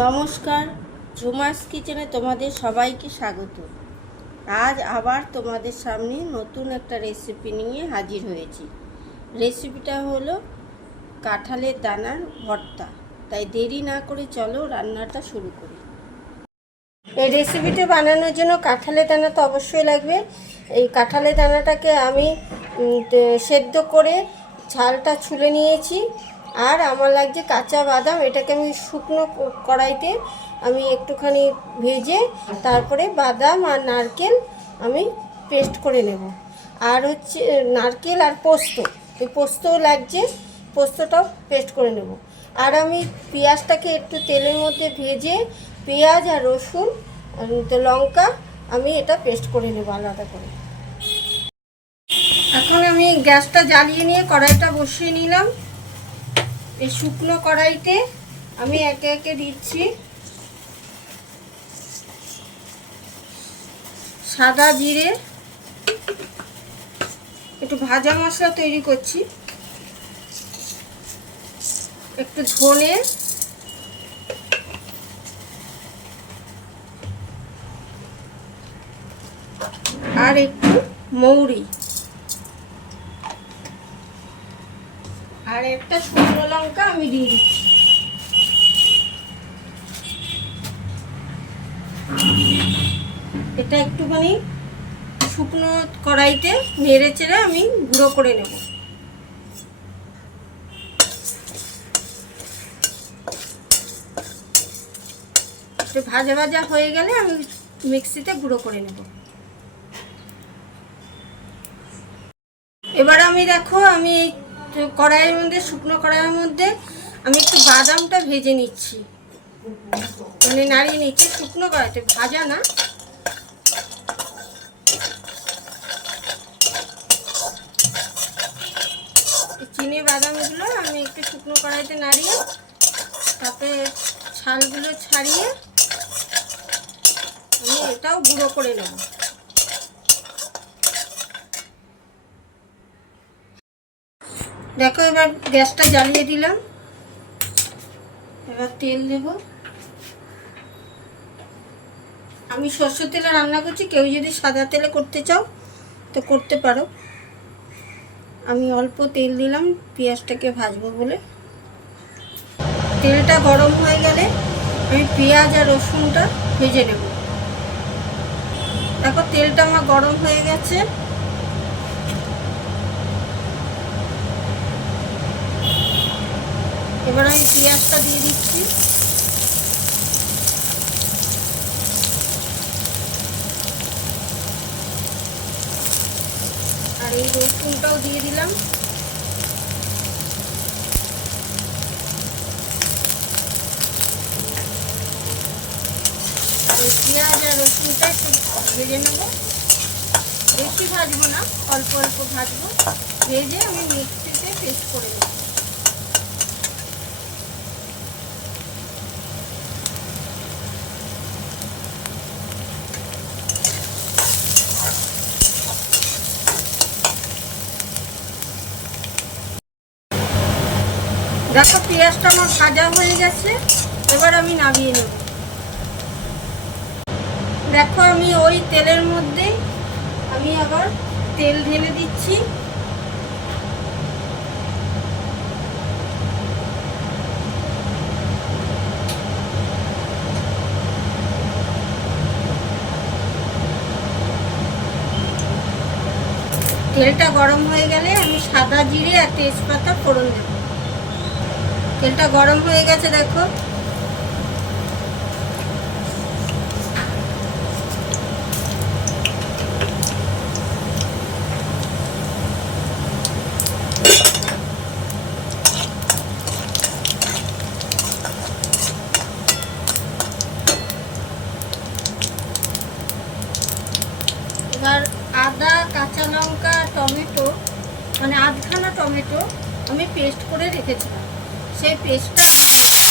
নমস্কার, ঝুমাস কিচেনে তোমাদের সবাইকে স্বাগত। আজ আবার তোমাদের সামনে নতুন একটা রেসিপি নিয়ে হাজির হয়েছি। রেসিপিটা হলো কাঁঠালের দানার ভর্তা। তাই দেরি না করে চলো রান্নাটা শুরু করি। এই রেসিপিটা বানানোর জন্য কাঁঠালের দানা তো অবশ্যই লাগবে। এই কাঁঠালের দানাটাকে আমি সেদ্ধ করে ছালটা ছুলে নিয়েছি। আর আমার লাগছে কাঁচা বাদাম, এটাকে আমি শুকনো কড়াইতে আমি একটুখানি ভেজে তারপরে বাদাম আর নারকেল আমি পেস্ট করে নেব। আর হচ্ছে নারকেল আর পোস্ত, এই পোস্তও লাগছে, পোস্তটাও পেস্ট করে নেব। আর আমি পেঁয়াজটাকে একটু তেলের মধ্যে ভেজে পেঁয়াজ আর রসুন লঙ্কা আমি এটা পেস্ট করে নেব আলাদা করে। এখন আমি গ্যাসটা জ্বালিয়ে নিয়ে কড়াইটা বসিয়ে নিলাম। এই শুকনো কড়াইতে আমি একে একে দিচ্ছি সাদা জিরে, একটু ভাজা মশলা তৈরি করছি, একটু ধনে, আর একটু মৌরি, আর একটা শুকনো লঙ্কা আমি দিয়ে দিচ্ছি। এটা একটুখানি শুকনো কড়াইতে নেড়ে চেড়ে আমি গুঁড়ো করে নেব। একটু ভাজা ভাজা হয়ে গেলে আমি মিক্সিতে গুঁড়ো করে নেব। এবার আমি দেখো, আমি কড়াইয়ের মধ্যে, শুকনো কড়াইয়ের মধ্যে আমি একটু বাদামটা ভেজে নিচ্ছি, মানে নাড়িয়ে নিচ্ছি। শুকনো কড়াইতে, ভাজা না। চিনি বাদামগুলো আমি একটু শুকনো কড়াইতে নাড়িয়ে তারপরে ছালগুলো ছাড়িয়ে আমি এটাও গুঁড়ো করে নেব। দেখো, এবার গ্যাসটা জ্বালিয়ে দিলাম। এবার তেল দেব। আমি সরষের তেলে রান্না করছি, কেউ যদি সাদা তেলে করতে চাও তো করতে পারো। আমি অল্প তেল দিলাম পেঁয়াজটাকে ভাজবো বলে। তেলটা গরম হয়ে গেলে আমি পেঁয়াজ আর রসুনটা ভেজে নেব। দেখো, তেলটা আমার গরম হয়ে গেছে। এবার আমি পেঁয়াজটা দিয়ে দিচ্ছি। আর এই রসুনটাও দিয়ে দিলাম। পেঁয়াজ আর রসুনটা একটু ভেজে নেব, বেশি ভাজবো না, অল্প অল্প ভাজবো। ভেজে আমি মিক্সিতে পেস্ট করে নেব। দেখো, পেঁয়াজটা আমার ভাজা হয়ে গেছে। এবার আমি নামিয়ে নেব। দেখো, আমি ওই তেলের মধ্যে আমি আবার তেল ঢেলে দিচ্ছি। তেলটা গরম হয়ে গেলে আমি সাদা জিরে আর তেজপাতা ফোড়ন দেব। তেলটা গরম হয়ে গেছে, দেখো। এবার আদা, কাঁচা লঙ্কা, টমেটো, মানে আধখানা টমেটো আমি পেস্ট করে রেখেছিলাম, সেই পেস্টটা আমি দিয়ে দেব।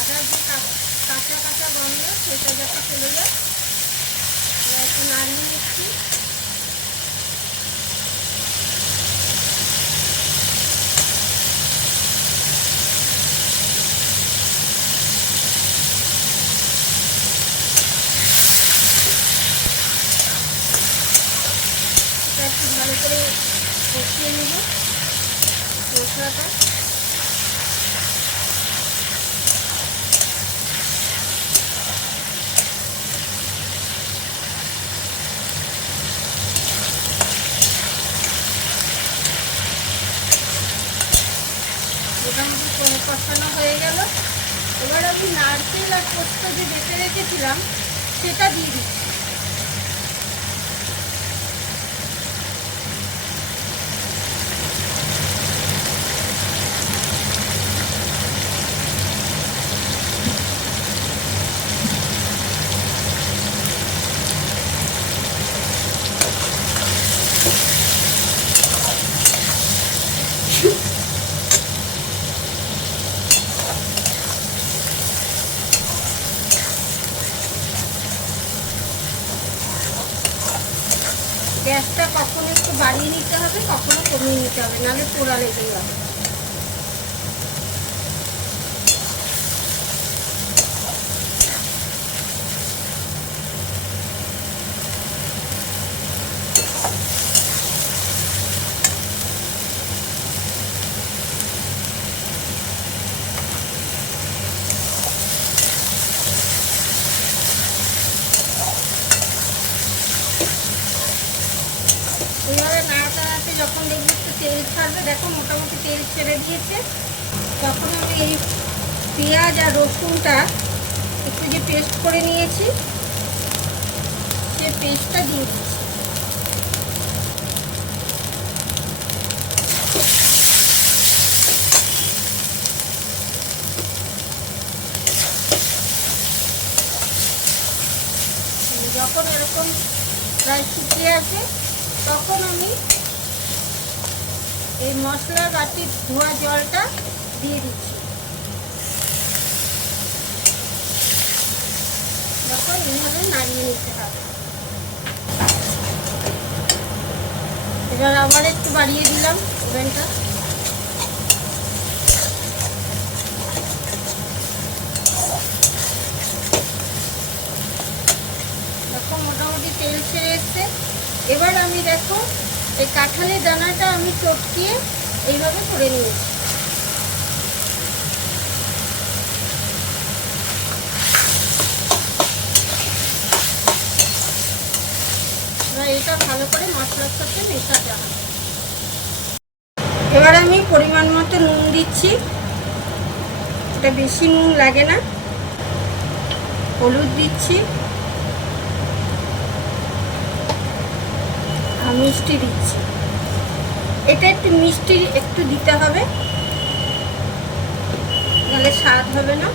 আদার যে কাঁচা কাঁচা গন্ধ সেটা যাতে চলে যায়, একটু নাড়িয়ে নিচ্ছি। মশলাটা। মোটামুটি কষানো হয়ে গেল। এবার আমি নারকেল আর পোস্ত যে বেটে রেখেছিলাম সেটা দিয়ে দিচ্ছি। গ্যাসটা কখনো একটু বাড়িয়ে নিতে হবে, কখনো কমিয়ে নিতে হবে, নাহলে পোড়া লেগে যাবে। এইভাবে নাড়াতে নাড়াতে যখন দেখবি একটু তেল ছাড়বে, দেখো মোটামুটি তেল ছেড়ে দিয়েছে, তখন আমি এই পেঁয়াজ আর রসুনটা একটু যে পেস্ট করে নিয়েছি সে পেস্টটা দিয়ে দিচ্ছি। যখন এরকম প্রায় শুকিয়ে আসে তখন আমি এই মশলা বাটি ধোয়া জলটা দিয়ে দিচ্ছি। তখন এইভাবে নাড়িয়ে নিতে হবে। এবার আবার একটু বাড়িয়ে দিলাম ওভেনটা। দেখো মোটামুটি তেল ছেড়ে এসছে। এবার আমি দেখো এই কাঁঠালের দানাটা আমি চটকিয়ে এইভাবে করে নিয়েছি। এবার এটা ভালো করে মশলার সাথে মেশাতে হবে। এবার আমি পরিমাণ মতো নুন দিচ্ছি, এটা বেশি নুন লাগে না। হলুদ দিচ্ছি, আর মিষ্টি দিচ্ছি। এটা একটু মিষ্টি একটু দিতে হবে, নাহলে স্বাদ হবে না।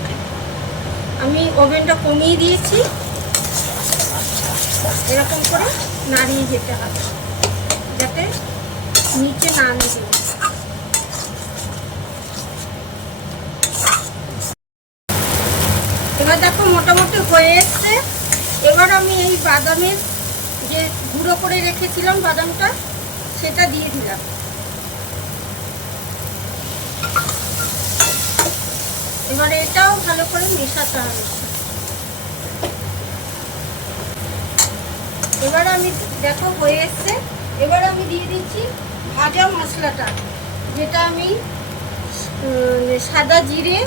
আমি ওভেনটা কমিয়ে দিয়েছি, এরকম করে নাড়িয়ে যেতে হবে যাতে নিচে না লেগে। এবার দেখো মোটামুটি হয়ে এসছে। এবার আমি এই বাদামের যে গুঁড়ো করে রেখেছিলাম বাদামটা সেটা দিয়ে দিলাম। এবার এটাও ভালো করে মেশাতে হবে। এবার আমি দেখো হয়ে এসছে। এবার আমি দিয়ে দিচ্ছি ভাজা মশলাটা, যেটা আমি সাদা জিরে,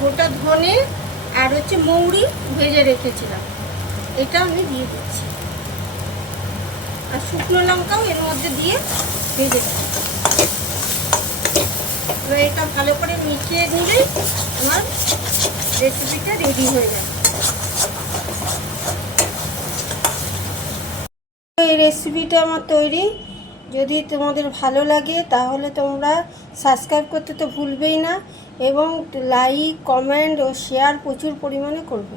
গোটা ধনে আর হচ্ছে মৌরি ভেজে রেখেছিলাম, এটা আমি দিয়ে দিচ্ছি। আর শুকনো লঙ্কাও এর মধ্যে দিয়ে ভেজে দিচ্ছি। এবার এটা ভালো করে মিশিয়ে নিলেই আমার রেসিপিটা রেডি হয়ে যাবে। এই রেসিপিটা আমার তৈরি। যদি তোমাদের ভালো লাগে তাহলে তোমরা সাবস্ক্রাইব করতে তো ভুলবেই না, এবং লাইক, কমেন্ট ও শেয়ার প্রচুর পরিমাণে করবে।